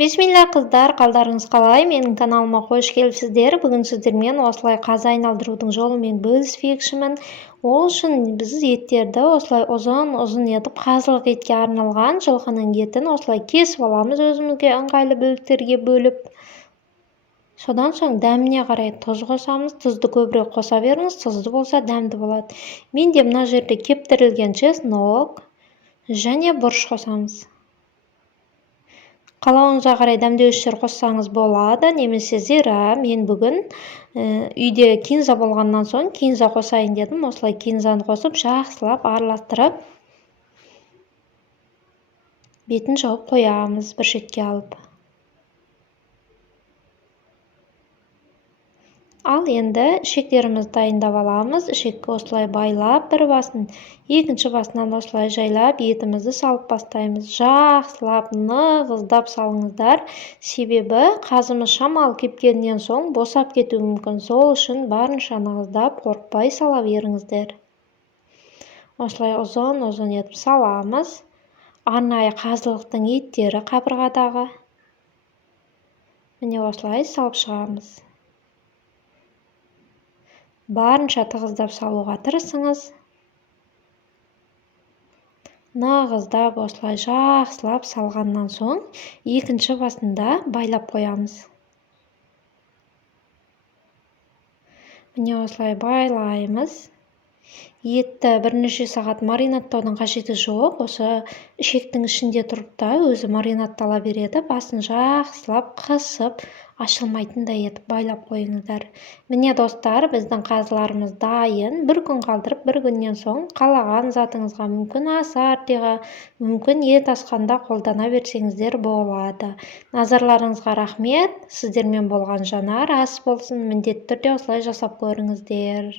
Бисмилля қыздар, қалдарыңыз қалай? Менің каналыма қош келіпсіздер. Бүгін сіздермен осылай қазы айналдырудың жолымен бөліспекшімін. Ол үшін біз еттерді осылай ұзын етіп қазылық етке арналған жылқының етін осылай кесіп аламыз, өзімізге ыңғайлы бөліктерге бөліп. Содан соң дәміне қарай тұз қосамыз. Тұзды көбірек қоса беріңіз, тұзды болса дәмді болады. Менде мына жерде кептірілген чеснок және бұрыш қосамыз. Қалауыңызға қарай дәмдеуіштер қоссаңыз болады, немесе зира. Мен бүгін үйде кинза болғаннан соң кинза қосайын дедім. Осылай кинзаны қосып, жақсылап араластырып, бетін жауып қоямыз бір шетке алып. Ал енді ішектерімізді дайындап аламыз. Ішекке осылай байлап бір басын, екінші басынан осылай жайлап етімізді салып бастаймыз. Жақсылап, нығыздап салыңыздар. Себебі қазымыз шамалы кепкеннен соң босап кетуі мүмкін. Сол үшін барынша нығыздап, қорықпай сала беріңіздер. Осылай ұзын етіп саламыз. Арнайы қазылықтың еттері қабырғадағы. Міне осылай салып шығамыз. Барынша тығыздап салуға тырысыңыз. Нығыздап осылай жақсылап салғаннан соң, екінші басында байлап қоямыз. Міне осылай байлаймыз. Етті бірнеше сағат маринаттаудың қажеті жоқ. Осы ішектің ішінде тұрып та өзі маринаттала береді. Басын жақсылап қысып, ашылмайтындай етіп байлап қойыңыздар. Міне достар, біздің қазыларымыз дайын. Бір күн қалдырып, бір күннен соң қалаған затыңызға, мүмкін асартиға, мүмкін ет асқанда қолдана берсеңіздер болады. Назарларыңызға рахмет. Сіздермен болған Жанар ас болсын. Міндетті түрде осылай жасап көріңіздер.